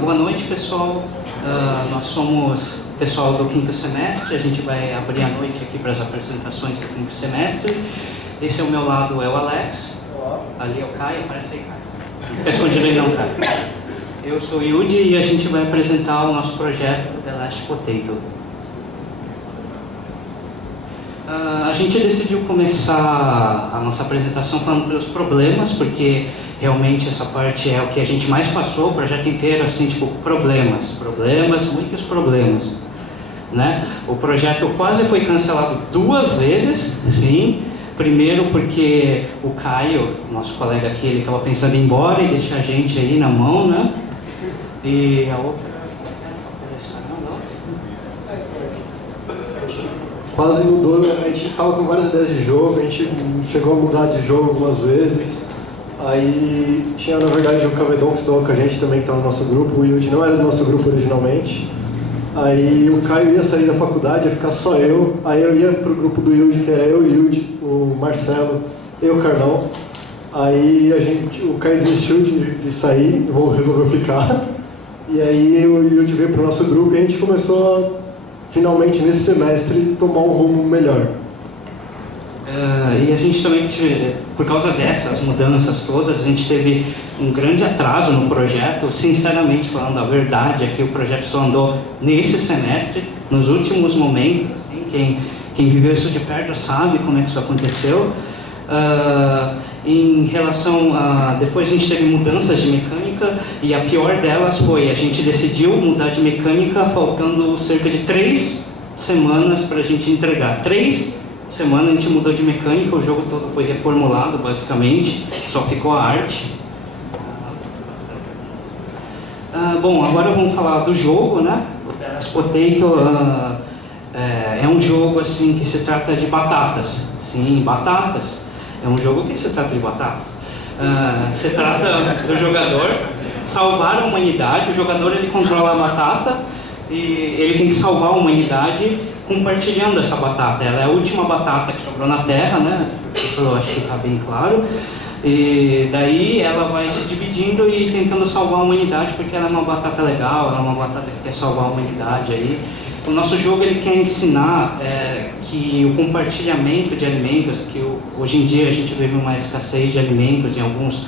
Boa noite, pessoal. Nós somos pessoal do quinto semestre. A gente vai abrir a noite aqui para as apresentações do quinto semestre. Esse ao meu lado é o Alex. Olá. Ali é o Caio, aparece aí, Caio. Tá escondido aí não, Caio. Eu sou o Yudi e a gente vai apresentar o nosso projeto The Last Potato. A gente decidiu começar a nossa apresentação falando dos problemas, porque realmente essa parte é o que a gente mais passou o projeto inteiro, assim, tipo, problemas, muitos problemas, né? O projeto quase foi cancelado 2 vezes, sim. Primeiro porque o Caio, nosso colega aqui, ele estava pensando em ir embora e deixar a gente aí na mão, né? E a outra... Quase mudou, né? A gente estava com várias ideias de jogo, a gente chegou a mudar de jogo algumas vezes. Aí tinha, na verdade, o Cavedon que estava com a gente também, que está no nosso grupo. O Yudi não era do nosso grupo originalmente. Aí o Caio ia sair da faculdade, ia ficar só eu. Aí eu ia pro grupo do Yudi, que era eu, o Yudi, o Marcelo e o Carlão. Aí o Caio desistiu de sair, resolveu ficar. E aí o Yudi veio pro nosso grupo e a gente começou a, finalmente, nesse semestre, tomar um rumo melhor. E a gente também, por causa dessas mudanças todas, a gente teve um grande atraso no projeto. Sinceramente falando, a verdade é que o projeto só andou nesse semestre, nos últimos momentos. Assim, quem viveu isso de perto sabe como é que isso aconteceu. Em relação a... Depois a gente teve mudanças de mecânica e a pior delas foi a gente decidiu mudar de mecânica faltando cerca de 3 semanas para a gente entregar. 3 semanas a gente mudou de mecânica, o jogo todo foi reformulado basicamente, só ficou a arte. Bom, agora vamos falar do jogo, né? O The Last Potato é um jogo assim que se trata de batatas. Sim, batatas. É um jogo que se trata de batatas. Se trata do jogador salvar a humanidade. O jogador ele controla a batata e ele tem que salvar a humanidade compartilhando essa batata. Ela é a última batata que sobrou na Terra, né? Isso eu acho que está bem claro. E daí ela vai se dividindo e tentando salvar a humanidade, porque ela é uma batata legal, ela é uma batata que quer salvar a humanidade aí. O nosso jogo ele quer ensinar que o compartilhamento de alimentos, que hoje em dia a gente vive uma escassez de alimentos em alguns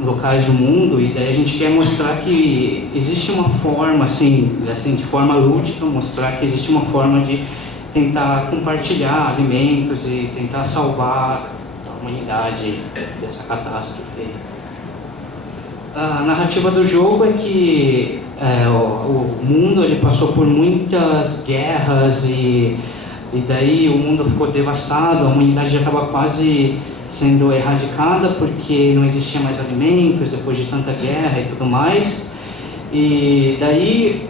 locais do mundo, e daí a gente quer mostrar que existe uma forma, assim de forma lúdica, mostrar que existe uma forma de tentar compartilhar alimentos e tentar salvar a humanidade dessa catástrofe. A narrativa do jogo é que o mundo ele passou por muitas guerras e daí o mundo ficou devastado, a humanidade já estava quase sendo erradicada porque não existia mais alimentos depois de tanta guerra e tudo mais. E daí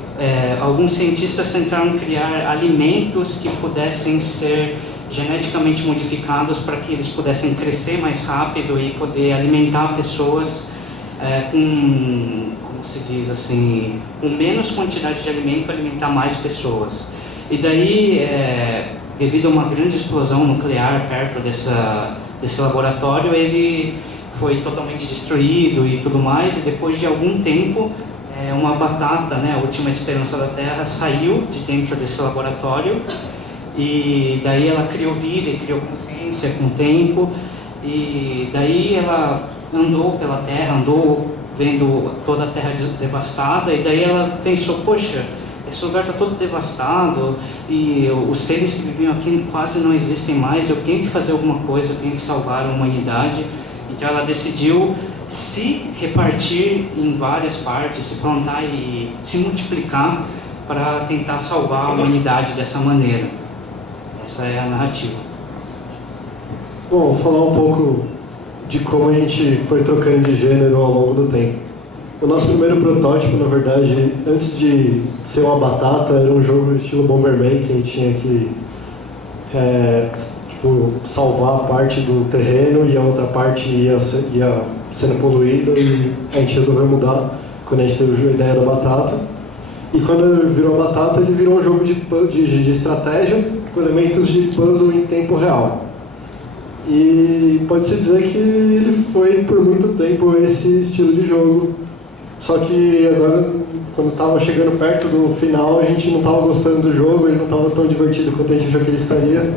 alguns cientistas tentaram criar alimentos que pudessem ser geneticamente modificados para que eles pudessem crescer mais rápido e poder alimentar pessoas como se diz assim, com menos quantidade de alimento para alimentar mais pessoas. E daí, devido a uma grande explosão nuclear perto desse laboratório, ele foi totalmente destruído e tudo mais, e depois de algum tempo, uma batata, né, a última esperança da Terra, saiu de dentro desse laboratório, e daí ela criou vida e criou consciência com o tempo, e daí ela andou pela Terra, andou vendo toda a Terra devastada, e daí ela pensou, poxa, esse lugar está todo devastado e os seres que viviam aqui quase não existem mais, eu tenho que fazer alguma coisa, eu tenho que salvar a humanidade. Então ela decidiu se repartir em várias partes, se plantar e se multiplicar para tentar salvar a humanidade dessa maneira. Essa é a narrativa. Bom, vou falar um pouco de como a gente foi trocando de gênero ao longo do tempo. O nosso primeiro protótipo, na verdade, antes de ser uma batata, era um jogo estilo Bomberman, que a gente tinha que salvar parte do terreno e a outra parte ia sendo poluída, e a gente resolveu mudar quando a gente teve a ideia da batata. E quando virou a batata, ele virou um jogo de estratégia com elementos de puzzle em tempo real. E pode-se dizer que ele foi por muito tempo esse estilo de jogo Só que agora, quando estava chegando perto do final, a gente não estava gostando do jogo, ele não estava tão divertido quanto a gente achou que ele estaria.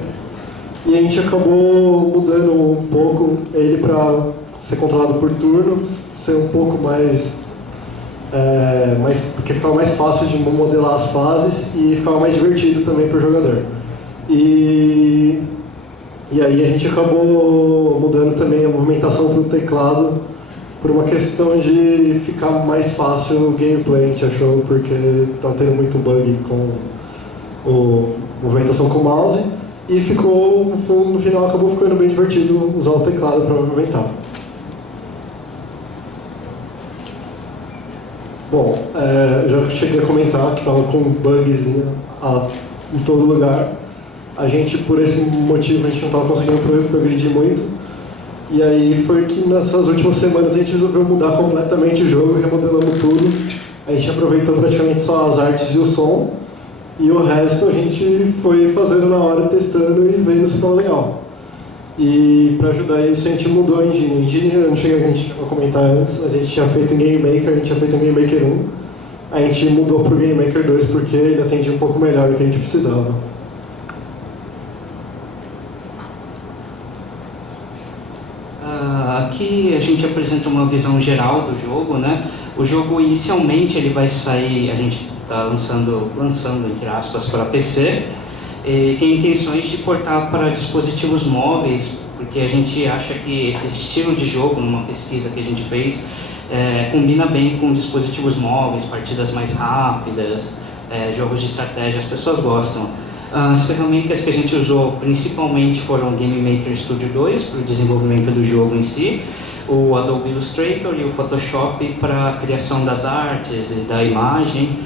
E a gente acabou mudando um pouco ele para ser controlado por turnos, ser um pouco mais, porque ficava mais fácil de modelar as fases e ficava mais divertido também para o jogador. E aí a gente acabou mudando também a movimentação para o teclado por uma questão de ficar mais fácil o gameplay, a gente achou, porque estava tendo muito bug com a movimentação com o mouse. E ficou, no final acabou ficando bem divertido usar o teclado para movimentar. Bom, já cheguei a comentar que estava com bugs em todo lugar. A gente, por esse motivo, a gente não estava conseguindo progredir muito. E aí foi que nessas últimas semanas a gente resolveu mudar completamente o jogo, remodelando tudo. A gente aproveitou praticamente só as artes e o som. E o resto a gente foi fazendo na hora, testando e vendo se ficou legal. E para ajudar isso a gente mudou a engine. A engine eu não cheguei a comentar antes, mas a gente tinha feito em GameMaker, a gente tinha feito em GameMaker 1. A gente mudou para o GameMaker 2 porque ele atendia um pouco melhor do que a gente precisava. Aqui a gente apresenta uma visão geral do jogo, né? O jogo inicialmente ele vai sair, a gente está lançando entre aspas para PC, e tem intenções de portar para dispositivos móveis, porque a gente acha que esse estilo de jogo, numa pesquisa que a gente fez, combina bem com dispositivos móveis, partidas mais rápidas, jogos de estratégia, as pessoas gostam. As ferramentas que a gente usou principalmente foram o Game Maker Studio 2 para o desenvolvimento do jogo em si, o Adobe Illustrator e o Photoshop para a criação das artes e da imagem.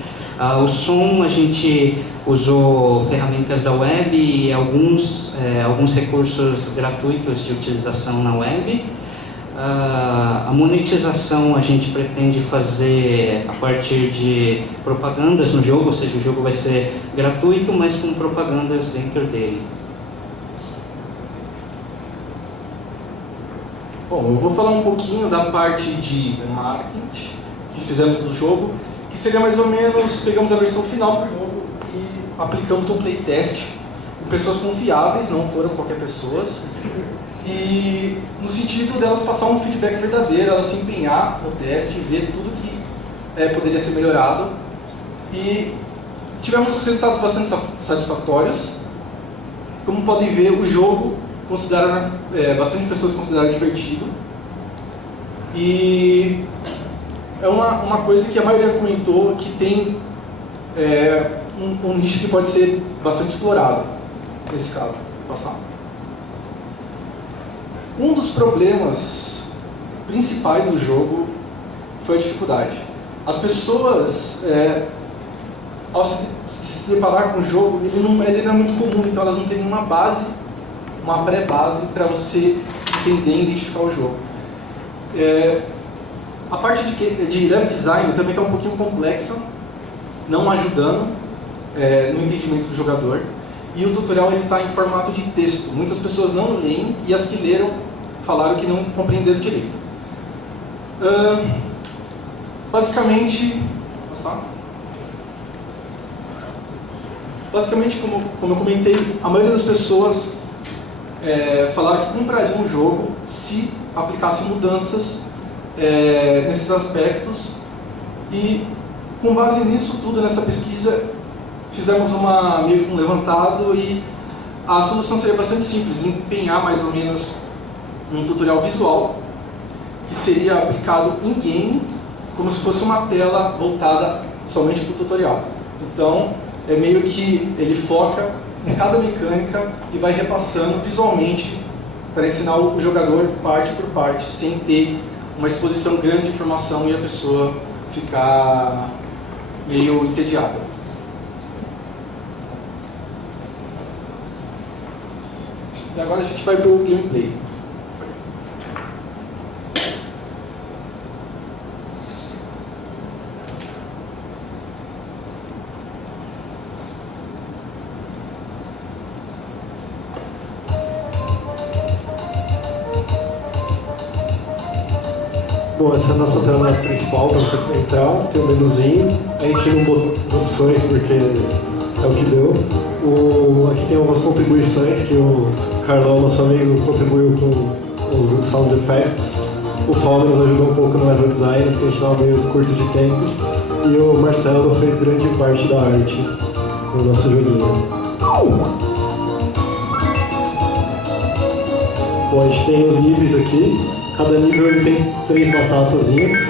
O som a gente usou ferramentas da web e alguns recursos gratuitos de utilização na web. A monetização a gente pretende fazer a partir de propagandas no jogo, ou seja, o jogo vai ser gratuito, mas com propagandas dentro dele. Bom, eu vou falar um pouquinho da parte de marketing que fizemos do jogo, que seria mais ou menos, pegamos a versão final do jogo e aplicamos um playtest com pessoas confiáveis, não foram qualquer pessoas. E no sentido delas passar um feedback verdadeiro, elas se empenhar no teste, ver tudo que poderia ser melhorado. E tivemos resultados bastante satisfatórios. Como podem ver, o jogo bastante pessoas consideraram divertido. E é uma coisa que a maioria comentou que tem um nicho que pode ser bastante explorado, nesse caso. Vou passar. Um dos problemas principais do jogo foi a dificuldade. As pessoas, ao se deparar com o jogo, ele não é muito comum, então elas não têm nenhuma base, uma pré-base para você entender e identificar o jogo. A parte de level design também está um pouquinho complexa, não ajudando no entendimento do jogador. E o tutorial está em formato de texto. Muitas pessoas não leem e as que leram falaram que não compreenderam direito. Basicamente, como eu comentei, a maioria das pessoas falaram que comprariam o jogo se aplicasse mudanças nesses aspectos. E com base nisso tudo, nessa pesquisa, fizemos meio que um levantado e a solução seria bastante simples, empenhar mais ou menos um tutorial visual que seria aplicado in-game, como se fosse uma tela voltada somente para o tutorial. Então, é meio que ele foca em cada mecânica e vai repassando visualmente para ensinar o jogador parte por parte, sem ter uma exposição grande de informação e a pessoa ficar meio entediada. E agora a gente vai para o gameplay. Bom, essa é a nossa tela principal para você entrar, tem um menuzinho, a gente não botou as opções porque é o que deu. Aqui tem algumas contribuições que o Carlão, nosso amigo, contribuiu com os sound effects. O Fábio nos ajudou um pouco no level design, porque a gente estava meio curto de tempo. E o Marcelo fez grande parte da arte no nosso joguinho. Bom, a gente tem os níveis aqui. Cada nível ele tem 3 batatazinhas.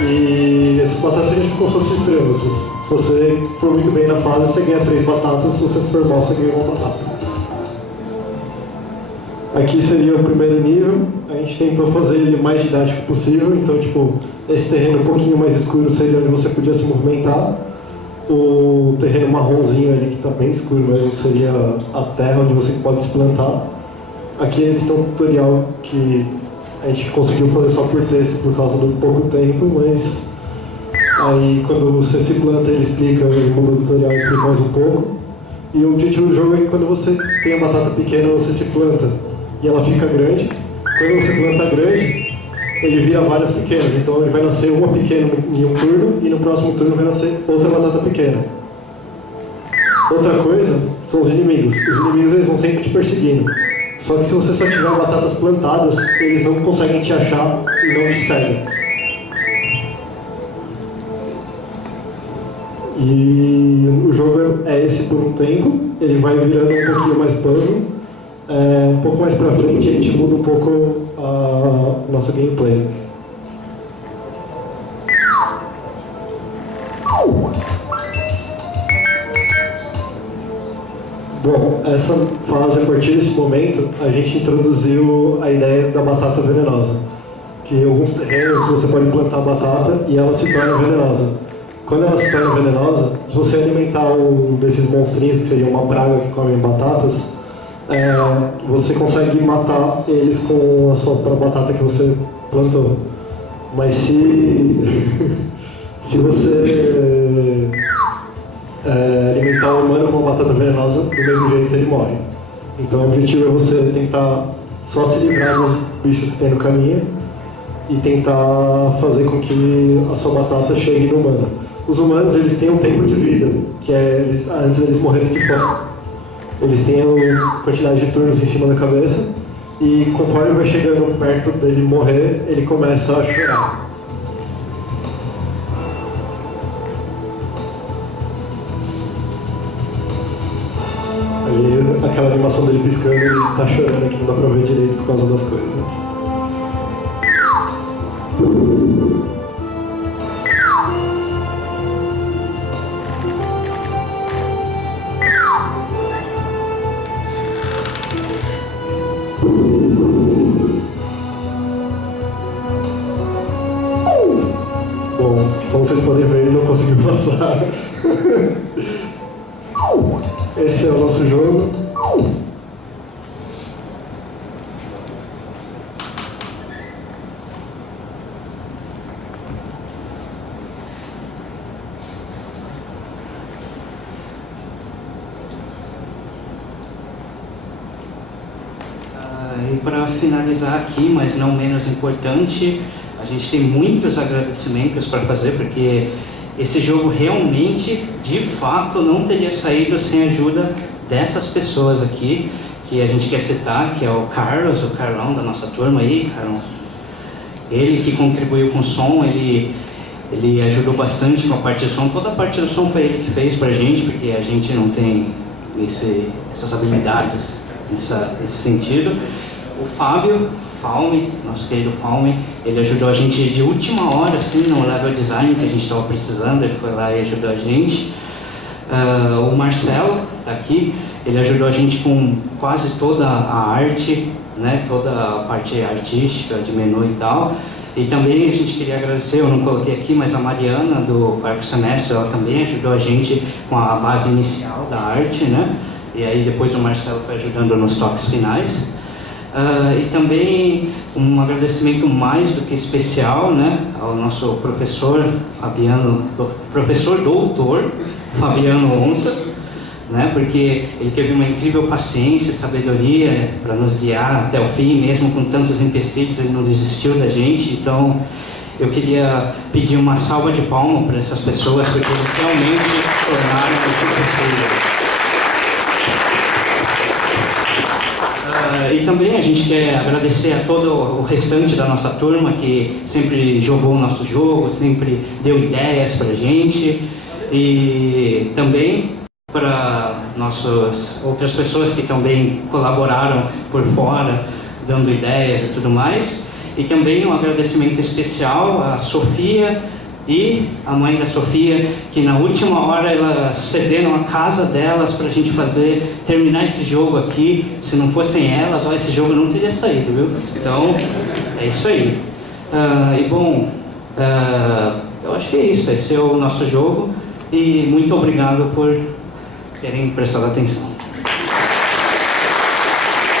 E essas batatas seriam como se fossem estrelas. Se você for muito bem na fase, você ganha 3 batatas. Se você for mal, você ganha 1 batata. Aqui seria o primeiro nível. A gente tentou fazer ele o mais didático possível. Então, tipo, esse terreno um pouquinho mais escuro seria onde você podia se movimentar. O terreno marronzinho ali, que está bem escuro mesmo, seria a terra onde você pode se plantar. Aqui eles têm um tutorial que a gente conseguiu fazer só por texto por causa do pouco tempo, mas aí quando você se planta ele explica, ele muda o tutorial e explica mais um pouco. E o objetivo do jogo é que quando você tem a batata pequena, você se planta e ela fica grande. Quando você planta grande, ele vira várias pequenas, então ele vai nascer uma pequena em um turno e no próximo turno vai nascer outra batata pequena. Outra coisa são os inimigos. Os inimigos eles vão sempre te perseguindo. Só que se você só tiver batatas plantadas, eles não conseguem te achar e não te seguem. E o jogo é esse por um tempo, ele vai virando um pouquinho mais puzzle. Um pouco mais pra frente a gente muda um pouco o nosso gameplay. Bom, essa fase, a partir desse momento, a gente introduziu a ideia da batata venenosa. Que em alguns terrenos você pode plantar batata e ela se torna venenosa. Quando ela se torna venenosa, se você alimentar um desses monstrinhos, que seria uma praga que comem batatas, você consegue matar eles com a sua própria batata que você plantou. Mas se você alimentar o humano com uma batata venenosa, do mesmo jeito ele morre. Então o objetivo é você tentar só se livrar dos bichos que tem no caminho e tentar fazer com que a sua batata chegue no humano. Os humanos eles têm um tempo de vida, que é antes deles morrerem de fome. Eles têm a quantidade de turnos em cima da cabeça e conforme vai chegando perto dele morrer, ele começa a chorar. Aí aquela animação dele piscando, ele tá chorando aqui, não dá pra ver direito por causa das coisas. Bom, como vocês podem ver, ele não conseguiu passar. Esse é o nosso jogo. E para finalizar aqui, mas não menos importante, a gente tem muitos agradecimentos para fazer, porque esse jogo realmente, de fato, não teria saído sem a ajuda dessas pessoas aqui, que a gente quer citar, que é o Carlos, o Carlão da nossa turma aí, Carlão. Ele que contribuiu com o som, ele ajudou bastante com a parte do som. Toda a parte do som foi ele que fez pra gente, porque a gente não tem essas habilidades nesse sentido. O Fábio Falme, nosso querido Falme, ele ajudou a gente de última hora, assim, no level design que a gente estava precisando, ele foi lá e ajudou a gente. O Marcelo, tá aqui, ele ajudou a gente com quase toda a arte, né, toda a parte artística, de menu e tal. E também a gente queria agradecer, eu não coloquei aqui, mas a Mariana do quarto semestre, ela também ajudou a gente com a base inicial da arte, né? E aí depois o Marcelo foi ajudando nos toques finais. E também um agradecimento mais do que especial, né, ao nosso professor Fabiano, professor doutor Fabiano Onça, né? Porque ele teve uma incrível paciência e sabedoria para nos guiar até o fim, mesmo com tantos empecilhos, ele não desistiu da gente. Então, eu queria pedir uma salva de palmas para essas pessoas, porque eles realmente tornaram isso possível. E também a gente quer agradecer a todo o restante da nossa turma que sempre jogou o nosso jogo, sempre deu ideias para a gente, e também para nossas outras pessoas que também colaboraram por fora, dando ideias e tudo mais. E também um agradecimento especial à Sofia e a mãe da Sofia, que na última hora elas cederam a casa delas para a gente terminar esse jogo aqui. Se não fossem elas, esse jogo não teria saído, viu? Então, é isso aí. Eu acho que é isso. Esse é o nosso jogo e muito obrigado por terem prestado atenção.